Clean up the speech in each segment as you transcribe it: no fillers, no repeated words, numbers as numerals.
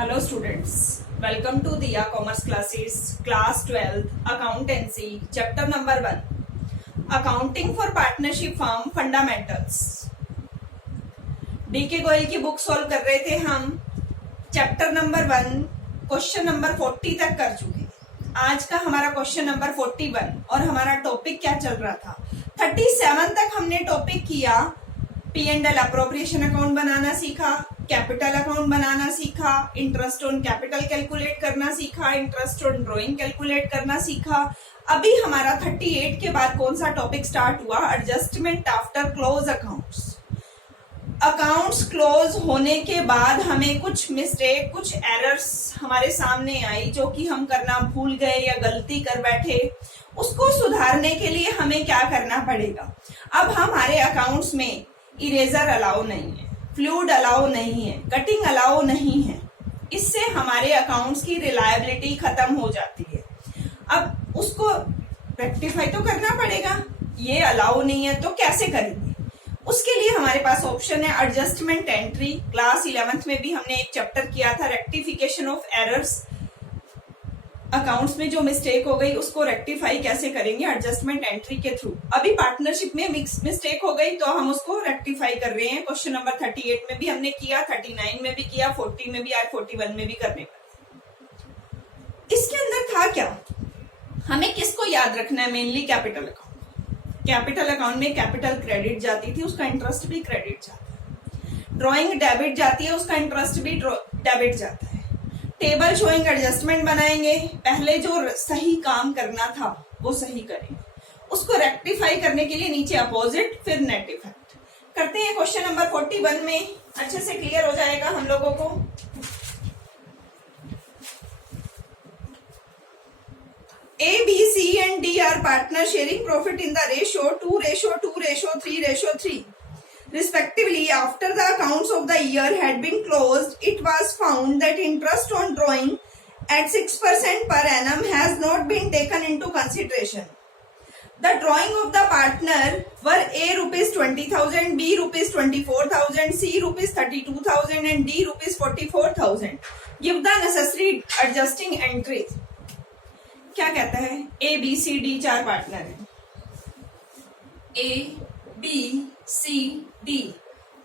Hello students, welcome to Diya Commerce Classes, Class 12, Accountancy, Chapter number 1, Accounting for Partnership Firm Fundamentals. DK Goyal की book solve कर रहे थे हम. Chapter number 1, question number 40 तक कर चुके. आज का हमारा क्वेश्चन नंबर 41 और हमारा टॉपिक क्या चल रहा था. 37 तक हमने टॉपिक किया. P&L अप्रोप्रिएशन अकाउंट बनाना सीखा, कैपिटल अकाउंट बनाना सीखा, इंटरेस्ट ऑन कैपिटल कैलकुलेट करना सीखा, इंटरेस्ट ऑन ड्रॉइंग कैलकुलेट करना सीखा. अभी हमारा 38 के बाद कौन सा टॉपिक स्टार्ट हुआ? Adjustment after close accounts. Accounts close होने के बाद हमें कुछ मिस्टेक, कुछ एरर्स हमारे सामने आई जो कि हम करना भूल गए या गलती कर बैठे. उसको सुधारने के लिए हमें क्या करना पड़ेगा? अब हमारे अकाउंट्स में इरेजर अलाउ नहीं है, फ्लूइड अलाउ नहीं है, कटिंग अलाउ नहीं है. इससे हमारे अकाउंट्स की रिलायबिलिटी खत्म हो जाती है. अब उसको रेक्टिफाई तो करना पड़ेगा. ये अलाउ नहीं है तो कैसे करेंगे? उसके लिए हमारे पास ऑप्शन है एडजस्टमेंट एंट्री. क्लास 11th में भी हमने एक चैप्टर किया था, रेक्टिफिकेशन ऑफ एरर्स. अकाउंट्स में जो मिस्टेक हो गई उसको रेक्टिफाई कैसे करेंगे? एडजस्टमेंट एंट्री के थ्रू. अभी पार्टनरशिप में मिस्टेक हो गई तो हम उसको रेक्टिफाई कर रहे हैं. क्वेश्चन नंबर 38 में भी हमने किया, 39 में भी किया, 40 में भी, आज 41 में भी करने का. इसके अंदर था क्या? हमें किसको याद रखना है? Mainly capital account. Capital account में कैपिटल क्रेडिट जाती थी, उसका इंटरेस्ट भी क्रेडिट जाता है. ड्रॉइंग डेबिट जाती है, उसका इंटरेस्ट भी डेबिट जाता है. टेबल शोइंग एडजस्टमेंट बनाएंगे. पहले जो सही काम करना था वो सही करेंगे. उसको रेक्टिफाई करने के लिए नीचे अपोजिट, फिर नेट इफेक्ट करते हैं. क्वेश्चन नंबर 41 में अच्छे से क्लियर हो जाएगा हम लोगों को. A, B, C and D are partner sharing profit in the ratio 2:2:3:3 respectively. After the accounts of the year had been closed, it was found that interest on drawing at 6% per annum has not been taken into consideration. The drawing of the partner were A rupees 20,000, B rupees 24,000, C rupees 32,000 and D rupees 44,000. Give the necessary adjusting entries. क्या कहता है? A, B, C, D चार partner हैं. A, B, C, D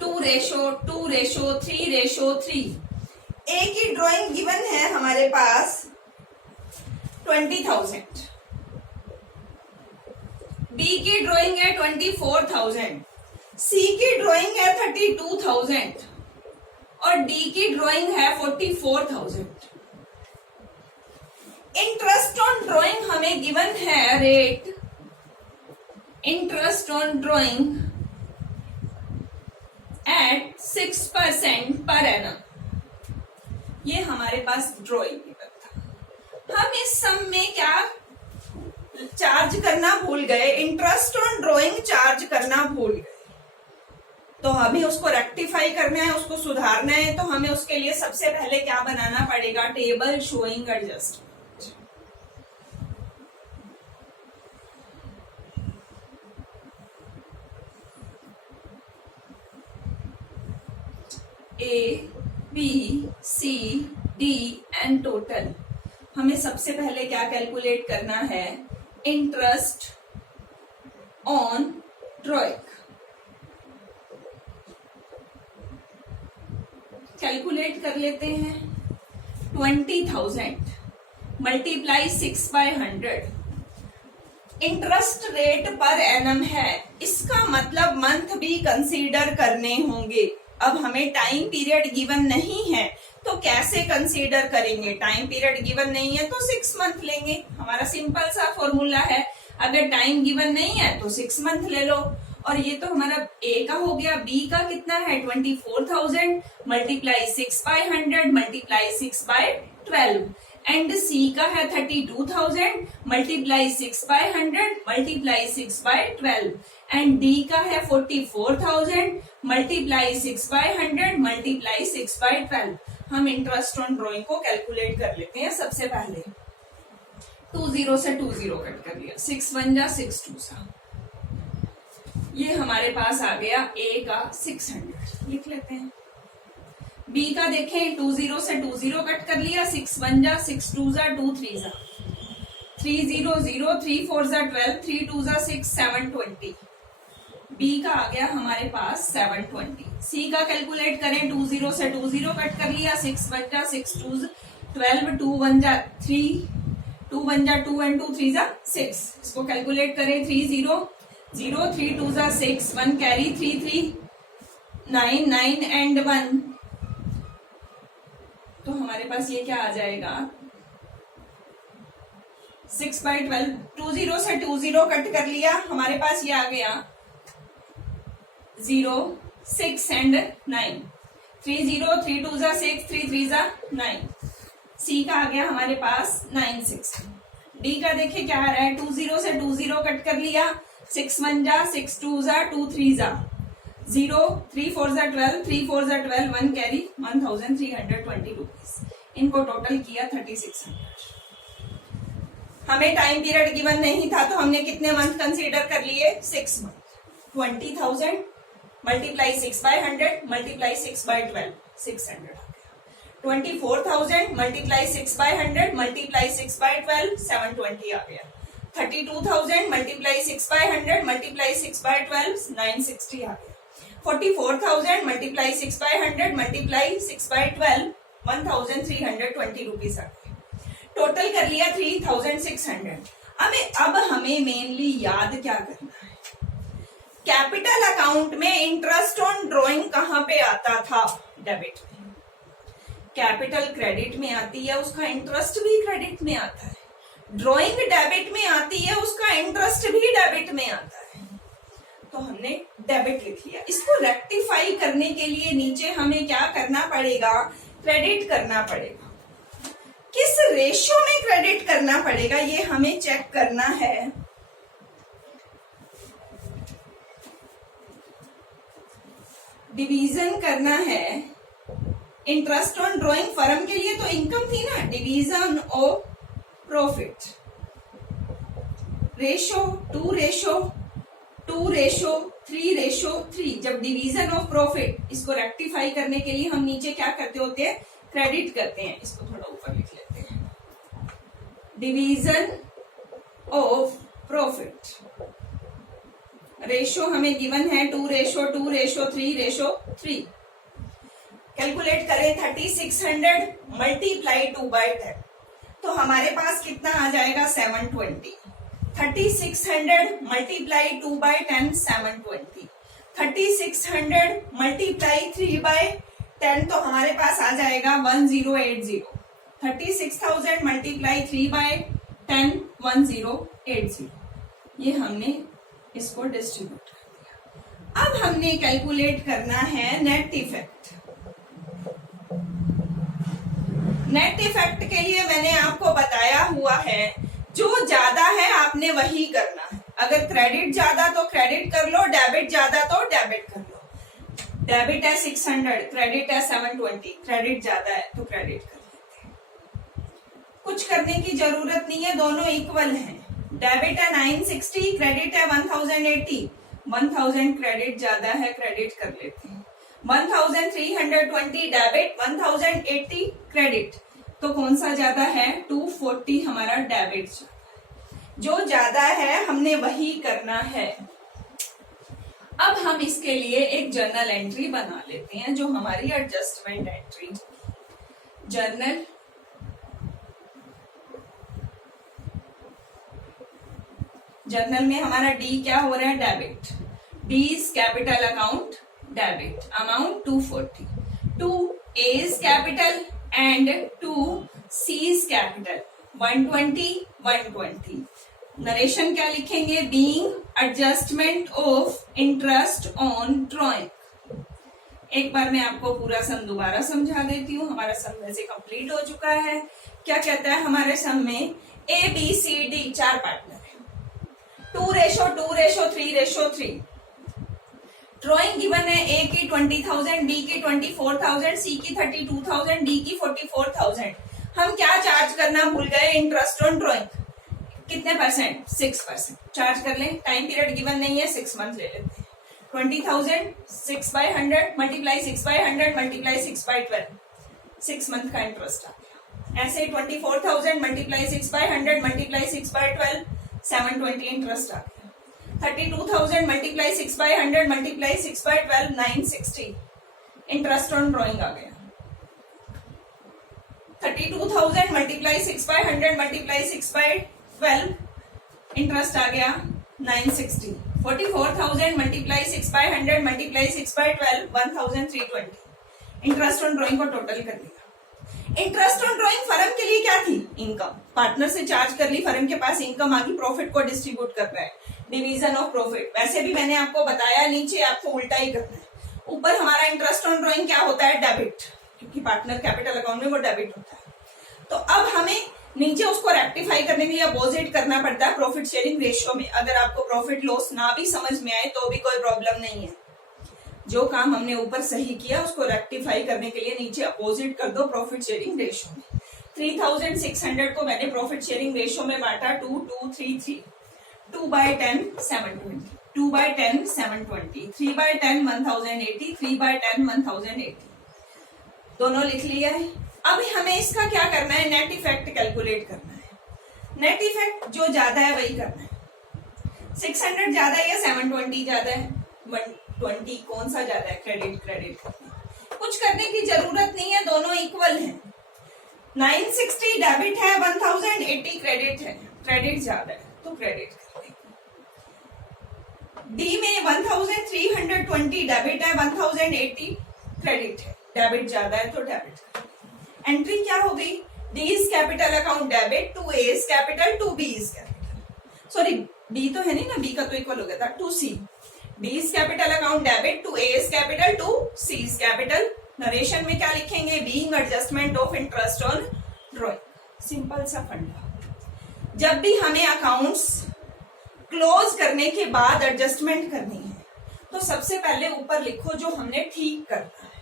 2:3:3. A की drawing given है हमारे पास 20,000. B की drawing है 24,000. C की ड्राइंग है 32,000 और D की ड्राइंग है 44,000. इंटरेस्ट ऑन ड्राइंग हमें गिवन है rate. Interest on drawing at 6% per annum. ये हमारे पास ड्राइंग गिवन था. हम इस सम में क्या चार्ज करना भूल गए? इंटरेस्ट ऑन ड्राइंग चार्ज करना भूल गए. तो हमें उसको रेक्टिफाई करना है, उसको सुधारना है. तो हमें उसके लिए सबसे पहले क्या बनाना पड़ेगा? Table showing adjust. A, B, C, D and total. हमें सबसे पहले क्या कैलकुलेट करना है? Interest on drawing. कैलकुलेट कर लेते हैं. 20,000 multiply 6/100. Interest rate per annum है. इसका मतलब मंथ भी कंसीडर करने होंगे. अब हमें टाइम पीरियड गिवन नहीं है तो कैसे कंसीडर करेंगे? टाइम पीरियड गिवन नहीं है तो 6 मंथ लेंगे. हमारा सिंपल सा फॉर्मूला है. अगर टाइम गिवन नहीं है तो 6 मंथ ले लो. और ये तो हमारा A का हो गया. B का कितना है? 24,000 मल्टीप्लाई 6/100 मल्टीप्लाई 6/12 एंड C का है 32,000 मल्टीप्लाई 6/100 मल्टीप्लाई 6/12 एंड D का है 44,000 मल्टीप्लाई 6/100 मल्टीप्लाई 6/12. हम इंटरेस्ट ऑन ड्रॉइंग को कैलकुलेट कर लेते हैं. सबसे पहले 20 से 20 कट कर लिया. 6 जा 6 2 सा. ये हमारे पास आ गया A का 600. लिख लेते हैं. बी का देखें 2 0 से 2 0 कट कर लिया, 6 1 जा, 6 2 जा, 2 3 जा, 3 0 0, 3 4 जा 12, 3 2 जा 6, 7 20। बी का आ गया हमारे पास 720। सी का कैलकुलेट करें, 2 0 से 2 0 कट कर लिया, 6 1 जा, 6 2 12, 2 1 जा 3, 2 1 जा 2 and 2 3 जा 6। इसको कैलकुलेट करें, 3 0 0, 3 2 जा 6, 1 कैरी, 3 3 9, 9 and 1। तो हमारे पास ये क्या आ जाएगा, 6/12। 2 0 से 2 0 कट कर लिया, हमारे पास ये आ गया 0 6 and 9, 3 0, 3 2 जा 6, 3 3 जा 9। सी का आ गया हमारे पास 9 6। डी का देखिए क्या आ रहा है, 2 0 से 2 0 कट कर लिया, 6 1 जा, 6 2 जा, 2 3 जा, 0 3 4 जा 12, 3 4 जा 12, 1 कैरी, 1320 रुपीज। इनको टोटल किया 3600। हमें टाइम पीरियड गिवन नहीं था, तो हमने कितने मंथ कंसीडर कर लिए, 6 मंथ। 20,000 मल्टीप्लाई 6/100 मल्टीप्लाई 6/12, 600 आ गया। 24,000 मल्टीप्लाई 6/100 मल्टीप्लाई 6/12, 720 आ गया। 32,000 मल्टीप्लाई 6/100 मल्टीप्लाई 6/12, 960 आ गया। 44,000 मल्टीप्लाई 6/100 मल्टीप्लाई 6/12, 1,320 रुपीज आ गए। टोटल कर लिया 3,600। अब हमें मेनली याद क्या करना है, कैपिटल अकाउंट में इंटरेस्ट ऑन ड्रॉइंग कहां पे आता था, डेबिट में। कैपिटल क्रेडिट में आती है, उसका इंटरेस्ट भी क्रेडिट में आता है। ड्रॉइंग डेबिट में आती है, उसका इंटरेस्ट भी डेबिट में आता है। तो हमने डेबिट लिख लिया। इसको रेक्टिफाई करने के लिए नीचे हमें क्या करना पड़ेगा, क्रेडिट करना पड़ेगा। किस रेशियो में क्रेडिट करना पड़ेगा ये हमें चेक करना है। डिवीजन करना है। इंटरेस्ट ऑन ड्रॉइंग फर्म के लिए तो इनकम थी ना, division of profit. Ratio 2 ratio 2 ratio 3 ratio 3। जब डिवीजन ऑफ प्रॉफिट, इसको रेक्टिफाई करने के लिए हम नीचे क्या करते होते हैं, क्रेडिट करते हैं। इसको थोड़ा ऊपर लिख लेते हैं। डिवीजन ऑफ प्रॉफिट रेशो हमें गिवन है 2 रेशो 2 रेशो 3 रेशो 3। कैलकुलेट करें 3600 मल्टीप्लाई 2/10, तो हमारे पास कितना आ जाएगा, 720। 3600 मल्टीप्लाई 2/10, 720। 3600 मल्टीप्लाई 3/10, तो हमारे पास आ जाएगा 1080। 36,000 मल्टीप्लाई 3/10, 1080। ये हमने इसको डिस्ट्रीब्यूट कर दिया। अब हमने कैलकुलेट करना है नेट इफेक्ट। नेट इफेक्ट के लिए मैंने आपको बताया हुआ है, जो ज्यादा है आपने वही करना है। अगर क्रेडिट ज्यादा तो क्रेडिट कर लो, डेबिट ज्यादा तो डेबिट कर लो। डेबिट है 600, क्रेडिट है 720, क्रेडिट ज्यादा है तो क्रेडिट कर लेते हैं। कुछ करने की जरूरत नहीं है, दोनों इक्वल हैं। डेबिट है 960, क्रेडिट है 1080। 1000 क्रेडिट ज्यादा है, क्रेडिट कर लेते हैं। 1320 डेबिट, 1080 क्रेडिट, तो कौन सा ज्यादा है, 240 हमारा डेबिट ज्यादा है। जो ज्यादा है हमने वही करना है। अब हम इसके लिए एक जर्नल एंट्री बना लेते हैं, जो हमारी एडजस्टमेंट एंट्री। जर्नल में हमारा डी क्या हो रहा है, debit. D is capital account, debit amount 240। 2 A is capital and 2 C is capital, 120 120। Narration क्या लिखेंगे, being adjustment of interest on drawing. एक बार मैं आपको पूरा सम दोबारा समझा देती हूँ। हमारा सम वैसे कंप्लीट हो चुका है। क्या कहता है हमारे सम में, A B C D 4 partner है, 2 ratio 2 ratio 3 ratio 3। Drawing given है, ए की 20,000, बी की 24,000, सी की 32,000, डी की 44,000। हम क्या चार्ज करना भूल गए, इंटरेस्ट ऑन ड्रॉइंग। कितने परसेंट, 6% चार्ज कर लें। टाइम पीरियड गिवन नहीं है, 6 मंथ ले लेते हैं। 20,000 6/100 मल्टीप्लाई 6/100 मल्टीप्लाई 6/12, 6 मंथ का इंटरेस्ट आ गया। ऐसे 24,000 मल्टीप्लाई 6/100 मल्टीप्लाई 6/12, 720 इंटरेस्ट आ गया। 32,000 multiply 6/100 multiply 6/12, 960 interest on drawing आ गया। 32,000 मल्टीप्लाई 6/100 मल्टीप्लाई 6/12 इंटरेस्ट आ गया 960। 44,000 multiply 6/100 multiply 6/12, 1,320 interest on drawing को टोटल कर लिया। इंटरेस्ट ऑन ड्रॉइंग फर्म के लिए क्या थी? इनकम। पार्टनर से चार्ज कर ली, फर्म के पास इनकम आ गई, प्रॉफिट को डिस्ट्रीब्यूट कर रहा है, डिवीजन ऑफ प्रॉफिट। वैसे भी मैंने आपको बताया नीचे आपको उल्टा ही करना है। ऊपर हमारा इंटरेस्ट ऑन ड्रॉइंग क्या होता है? डेबिट, क्योंकि पार्टनर कैपिटल अकाउंट में वो डेबिट होता है। तो अब हमें नीचे उसको रेक्टिफाई करने के लिए अपोजिट करना पड़ता है प्रॉफिट शेयरिंग रेशियो में। अगर आपको प्रॉफिट लॉस ना भी समझ में आए तो भी कोई प्रॉब्लम नहीं है। जो काम हमने ऊपर सही किया उसको रेक्टिफाई करने के लिए नीचे अपोजिट कर दो प्रॉफिट शेयरिंग रेशियो में। 3,600 को मैंने प्रॉफिट शेयरिंग रेशियो में बांटा 2, 2, 3, 3, 2/10 720, 2/10 720, 3/10 1080, 3/10 1080 दोनों लिख लिया है। अब हमें इसका क्या करना है? नेट इफेक्ट कैलकुलेट करना है। नेट इफेक्ट जो ज्यादा है वही करना है। 600 ज्यादा है या 720 ज्यादा है? 120 कौन सा ज्यादा है? क्रेडिट कुछ करने की जरूरत नहीं है, दोनों इक्वल हैं। 960 डेबिट है, 1080 क्रेडिट है, क्रेडिट ज्यादा है तो क्रेडिट कर देंगे। डी में 1320 डेबिट है, 1080 क्रेडिट है, डेबिट ज्यादा है तो डेबिट कर देंगे। एंट्री क्या हो गई? D is capital account debit to A is capital to B is capital. Sorry B तो है नहीं ना, बी का तो इक्वल हो गया था to C. D is capital account debit to A is capital to C is capital. Narration में क्या लिखेंगे? Being adjustment of interest on drawing. Simple सा फंडा। जब भी हमें अकाउंट्स क्लोज करने के बाद एडजस्टमेंट करनी है तो सबसे पहले ऊपर लिखो जो हमने ठीक करना है,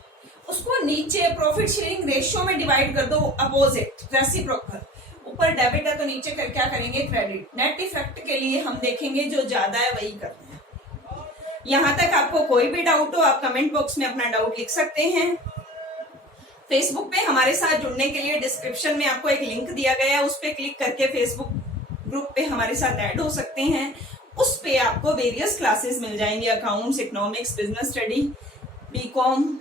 उसको नीचे प्रॉफिट शेयरिंग रेशियो में डिवाइड कर दो अपोजिट, रेसिप्रोकल। ऊपर डेबिट है तो नीचे क्या करेंगे? क्रेडिट। नेट इफेक्ट के लिए हम देखेंगे जो ज्यादा है वही करना है। यहां तक आपको कोई भी डाउट हो आप कमेंट बॉक्स में अपना डाउट लिख सकते हैं। फेसबुक पे हमारे साथ जुड़ने के लिए डिस्क्रिप्शन में आपको एक लिंक दिया गया है, उस पर क्लिक करके फेसबुक ग्रुप पे हमारे साथ ऐड हो सकते हैं। उस पे आपको वेरियस क्लासेस मिल जाएंगे, accounts, economics, business study, BCom,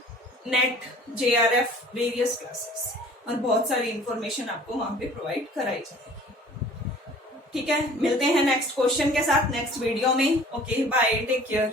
NET, JRF, various classes और बहुत सारी इंफॉर्मेशन आपको वहां पे प्रोवाइड कराई जाएगी। ठीक है, मिलते हैं नेक्स्ट क्वेश्चन के साथ नेक्स्ट वीडियो में। Okay bye, take care.